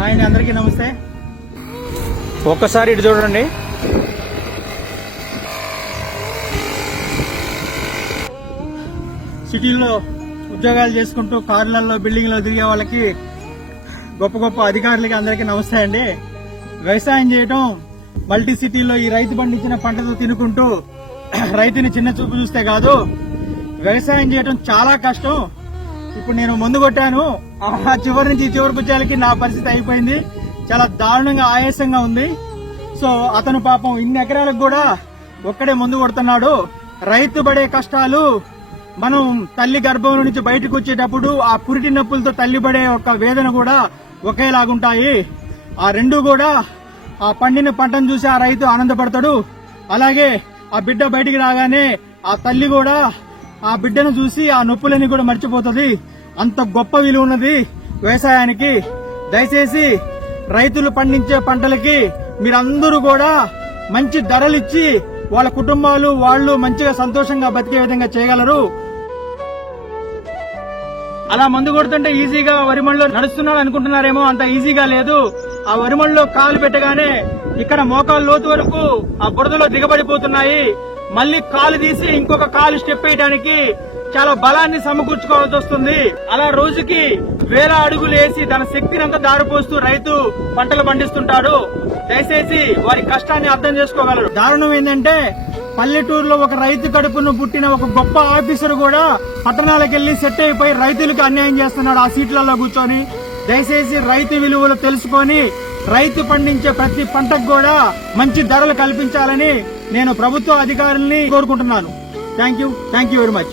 Hi, అందరికీ నమస్తే. ఒక్కసారి ఇటు చూడండి. సిటీల్లో ఉద్యోగాలు చేసుకుంటూ కార్లలో బిల్డింగ్లో తిరిగే వాళ్ళకి, గొప్ప గొప్ప అధికారులకి అందరికీ నమస్తే అండి. వ్యవసాయం చేయటం మల్టీ సిటీలో ఈ రైతు పండించిన పంటతో తినుకుంటూ రైతుని చిన్న చూపు చూస్తే కాదు, వ్యవసాయం చేయటం చాలా కష్టం. ఇప్పుడు నేను మందు కొట్టాను, ఆ చివరి నుంచి ఈ చివరి పుచ్చాలకి నా పరిస్థితి అయిపోయింది. చాలా దారుణంగా ఆయాసంగా ఉంది. సో అతను పాపం ఇన్ని ఎకరాలకు కూడా ఒక్కడే మందు కొడుతున్నాడు. రైతు పడే కష్టాలు, మనం తల్లి గర్భం నుంచి బయటకు వచ్చేటప్పుడు ఆ పురిటి నొప్పులతో తల్లి పడే ఒక వేదన కూడా ఒకేలాగుంటాయి. ఆ రెండు కూడా ఆ పండిన పంటను చూసి ఆ రైతు ఆనందపడతాడు. అలాగే ఆ బిడ్డ బయటికి రాగానే ఆ తల్లి కూడా ఆ బిడ్డను చూసి ఆ నొప్పులని కూడా మర్చిపోతుంది. అంత గొప్ప విలువ ఉన్నది వ్యవసాయానికి. దయచేసి రైతులు పండించే పంటలకి మీరందరూ కూడా మంచి ధరలిచ్చి వాళ్ళ కుటుంబాలు వాళ్ళు మంచిగా సంతోషంగా బతికే విధంగా చేయగలరు. అలా మందు కొడుతుంటే ఈజీగా వరిమడిలో నడుస్తున్నాడు అనుకుంటున్నారేమో, అంత ఈజీగా లేదు. ఆ వరిమడిలో కాలు పెట్టగానే ఇక్కడ మోకాలు లోతు వరకు ఆ బురదలో దిగబడిపోతున్నాయి. మళ్లీ కాలు తీసి ఇంకొక కాలు స్టెప్ వేయడానికి చాలా బలాన్ని సమకూర్చుకోవాల్సి వస్తుంది. అలా రోజుకి 1000 అడుగులు వేసి తన శక్తిని అంతా దారిపోస్తూ రైతు పంటలు పండిస్తుంటాడు. దయచేసి వారి కష్టాన్ని అర్థం చేసుకోగలరు. దారుణం ఏంటంటే, పల్లెటూరులో ఒక రైతు కడుపును పుట్టిన ఒక గొప్ప ఆఫీసర్ కూడా పట్టణాలకు వెళ్లి సెట్ అయిపోయి రైతులకు అన్యాయం చేస్తున్నాడు ఆ సీట్లలో కూర్చొని. దయచేసి రైతు విలువలు తెలుసుకొని రైతు పండించే ప్రతి పంటకు కూడా మంచి ధరలు కల్పించాలని నేను ప్రభుత్వ అధికారుల్ని కోరుకుంటున్నాను. Thank you very much.